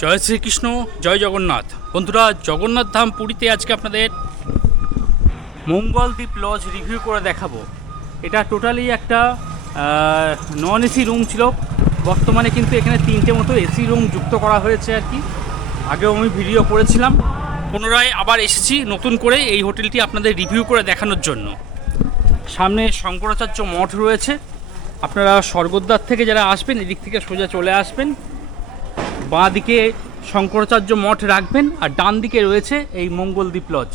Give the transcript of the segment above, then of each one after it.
জয় শ্রীকৃষ্ণ, জয় জগন্নাথ। বন্ধুরা, জগন্নাথ ধাম পুরীতে আজকে আপনাদের মঙ্গলদ্বীপ লজ রিভিউ করে দেখাবো। এটা টোটালি একটা নন এসি রুম ছিল। বর্তমানে কিন্তু এখানে 3টে মতো এসি রুম যুক্ত করা হয়েছে আর কি। আগেও আমি ভিডিও করেছিলাম, পুনরায় আবার এসেছি নতুন করে এই হোটেলটি আপনাদের রিভিউ করে দেখানোর জন্য। সামনে শঙ্করাচার্য মঠ রয়েছে। আপনারা স্বর্গদ্বার থেকে যারা আসবেন এদিক থেকে সোজা চলে আসবেন, বাঁ দিকে শঙ্করাচার্য মঠ রাখবেন, আর ডান দিকে রয়েছে এই মঙ্গলদ্বীপ লজ।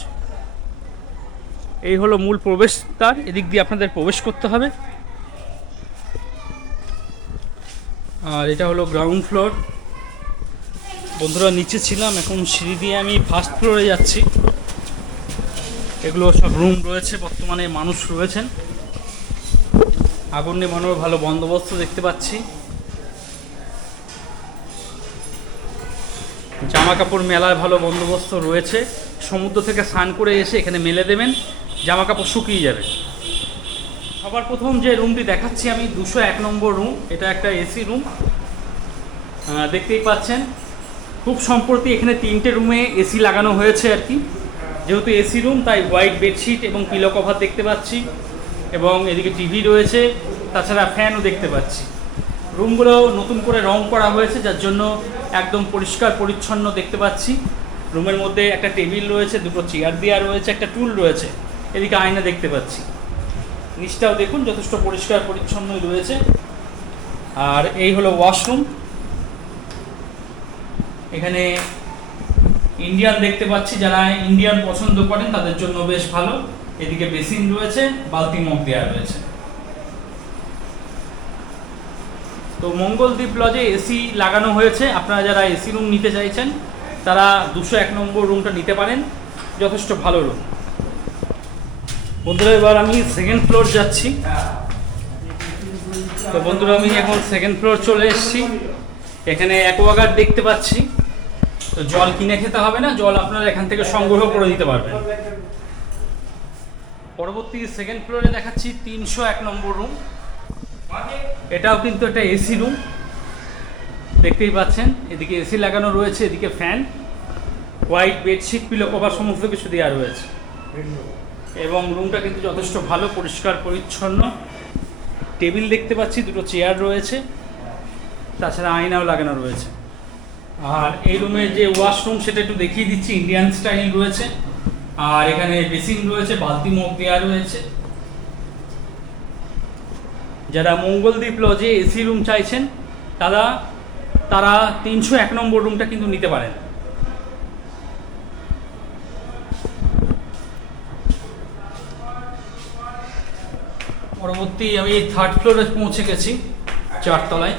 এই হলো মূল প্রবেশদ্বার, এদিক দিয়ে আপনাদের প্রবেশ করতে হবে। আর এটা হলো গ্রাউন্ড ফ্লোর। বন্ধুরা, নিচে ছিলাম, এখন সিঁড়ি দিয়ে আমি ফার্স্ট ফ্লোরে যাচ্ছি। এগুলো সব রুম রয়েছে, বর্তমানে মানুষ রয়েছেন। আগুন নেভানোর ভালো বন্দোবস্ত দেখতে পাচ্ছি। জামা কাপড় মেলার ভালো বন্দোবস্ত রয়েছে। সমুদ্র থেকে স্নান করে এসে এখানে মেলে দেবেন, জামা কাপড় শুকিয়ে যাবে। সবার প্রথম যে রুমটি দেখাচ্ছি আমি, 201 নম্বর রুম। এটা একটা এসি রুম, দেখতেই পাচ্ছেন। খুব সম্প্রতি এখানে 3টে রুমে এসি লাগানো হয়েছে আর কি। যেহেতু এসি রুম, তাই হোয়াইট বেডশিট এবং পিলো কভার দেখতে পাচ্ছি, এবং এদিকে টিভি রয়েছে, তাছাড়া ফ্যানও দেখতে পাচ্ছি। রুমগুলো নতুন করে রং করা হয়েছে, যার জন্য একদম পরিষ্কার পরিচ্ছন্ন দেখতে পাচ্ছি। রুমের মধ্যে একটা টেবিল রয়েছে, 2টো চেয়ার দেওয়া রয়েছে, একটা টুল রয়েছে, এদিকে আয়না দেখতে পাচ্ছি। নিচটাও দেখুন, যথেষ্ট পরিষ্কার পরিচ্ছন্নই রয়েছে। আর এই হলো ওয়াশরুম। এখানে ইন্ডিয়ান দেখতে পাচ্ছি, যারা ইন্ডিয়ান পছন্দ করেন তাদের জন্য বেশ ভালো। এদিকে বেসিন রয়েছে, বালতি মগ দেওয়া রয়েছে। তো মঙ্গলদ্বীপ লজে এসি লাগানো হয়েছে। আপনারা যারা এসি রুম নিতে চাইছেন তারা 201 নম্বর রুমটা নিতে পারেন, যথেষ্ট ভালো রুম। বন্ধুরা, এবার আমি সেকেন্ড ফ্লোর যাচ্ছি। তো বন্ধুরা, আমি এখন সেকেন্ড ফ্লোর চলে এসেছি। এখানে অ্যাকোয়াগার্ড দেখতে পাচ্ছি। তো জল কিনে খেতে হবে না, জল আপনারা এখান থেকে সংগ্রহ করে দিতে পারবেন। পরবর্তী সেকেন্ড ফ্লোরে দেখাচ্ছি 301 নম্বর রুম। এটাও কিন্তু একটা এসি রুম, দেখতেই পাচ্ছেন। এদিকে এসি লাগানো রয়েছে, এদিকে fan, white bedsheet, pillow cover সমস্ত কিছু দেওয়া রয়েছে। এবং রুমটা কিন্তু যথেষ্ট ভালো, পরিষ্কার পরিচ্ছন্ন। টেবিল দেখতে পাচ্ছি, 2টো চেয়ার রয়েছে, তাছাড়া আয়নাও লাগানো রয়েছে। আর এই রুমের যে ওয়াশরুম সেটা একটু দেখিয়ে দিচ্ছি, ইন্ডিয়ান স্টাইল রয়েছে। আর এখানে বেসিন রয়েছে, বালতি মগ দেওয়া রয়েছে। যারা মঙ্গলদ্বীপ লজে এসি রুম চাইছেন তারা 301 নম্বর রুমটা কিন্তু নিতে পারেন। পরবর্তী আমি থার্ড ফ্লোরে পৌঁছে গেছি, 4 তলায়।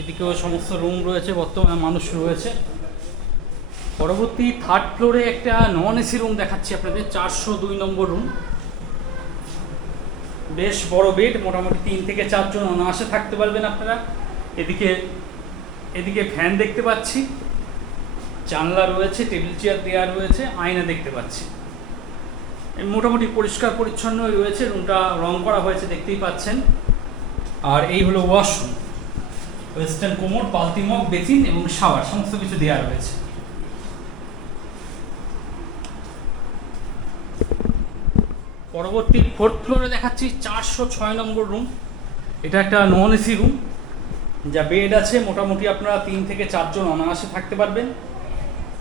এদিকেও সমস্ত রুম রয়েছে, বর্তমানে মানুষ রয়েছে। পরবর্তী থার্ড ফ্লোরে একটা নন এসি রুম দেখাচ্ছি আপনাদের, 402 নম্বর রুম। বেশ বড় বেড, মোটামুটি 3 থেকে 4 জন অনায়াসে থাকতে পারবেন আপনারা। এদিকে ফ্যান দেখতে পাচ্ছি, জানলা রয়েছে, টেবিল চেয়ার দেওয়া রয়েছে, আয়না দেখতে পাচ্ছি। মোটামুটি পরিষ্কার পরিচ্ছন্নই রয়েছে। রুমটা রং করা হয়েছে, দেখতেই পাচ্ছেন। আর এই হলো ওয়াশরুম, ওয়েস্টার্ন কোমোড, বালতি মগ, বেসিন এবং শাওয়ার সমস্ত কিছু দেওয়া রয়েছে। পরবর্তী ফোর্থ ফ্লোরে দেখাচ্ছি 406 নম্বর রুম। এটা একটা নন এসি রুম, যা বেড আছে, মোটামুটি আপনারা 3 থেকে 4 জন অনায়াসে থাকতে পারবেন।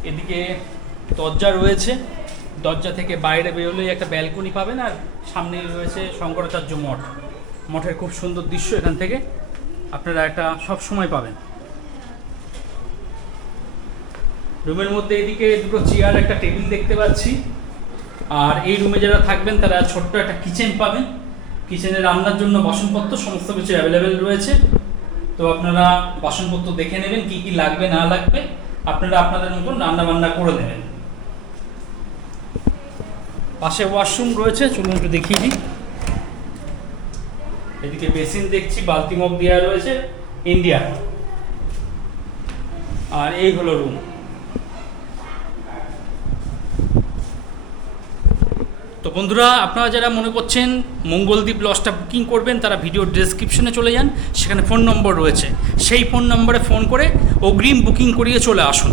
এদিকে দরজা রয়েছে, দরজা থেকে বাইরে বেরোলেই একটা ব্যালকনি পাবেন। আর সামনেই রয়েছে শঙ্করাচার্য মঠ। মঠের খুব সুন্দর দৃশ্য এখান থেকে আপনারা একটা সব সময় পাবেন। রুমের মধ্যে এদিকে 2টো চেয়ার, একটা টেবিল দেখতে পাচ্ছি। আর এই রুমে যারা থাকবেন তারা ছোট্ট একটা কিচেন পাবেন। কিচেনে রান্নার জন্য বাসনপত্র সমস্ত কিছু অ্যাভেলেবেল রয়েছে। তো আপনারা বাসনপত্র দেখে নেবেন, কি কি লাগবে না লাগবে, আপনারা আপনাদের মতন রান্না বান্না করে নেবেন। পাশে ওয়াশরুম রয়েছে, চলুন একটু দেখিয়ে দিই। এদিকে বেসিন দেখছি, বালতি মগ দেওয়া রয়েছে, ইন্ডিয়া। আর এই হলো রুম। তো বন্ধুরা, আপনারা যারা মনে করছেন মঙ্গলদ্বীপ লজটা বুকিং করবেন, তারা ভিডিও ডেসক্রিপশনে চলে যান, সেখানে ফোন নম্বর রয়েছে, সেই ফোন নম্বরে ফোন করে অগ্রিম বুকিং করিয়ে চলে আসুন।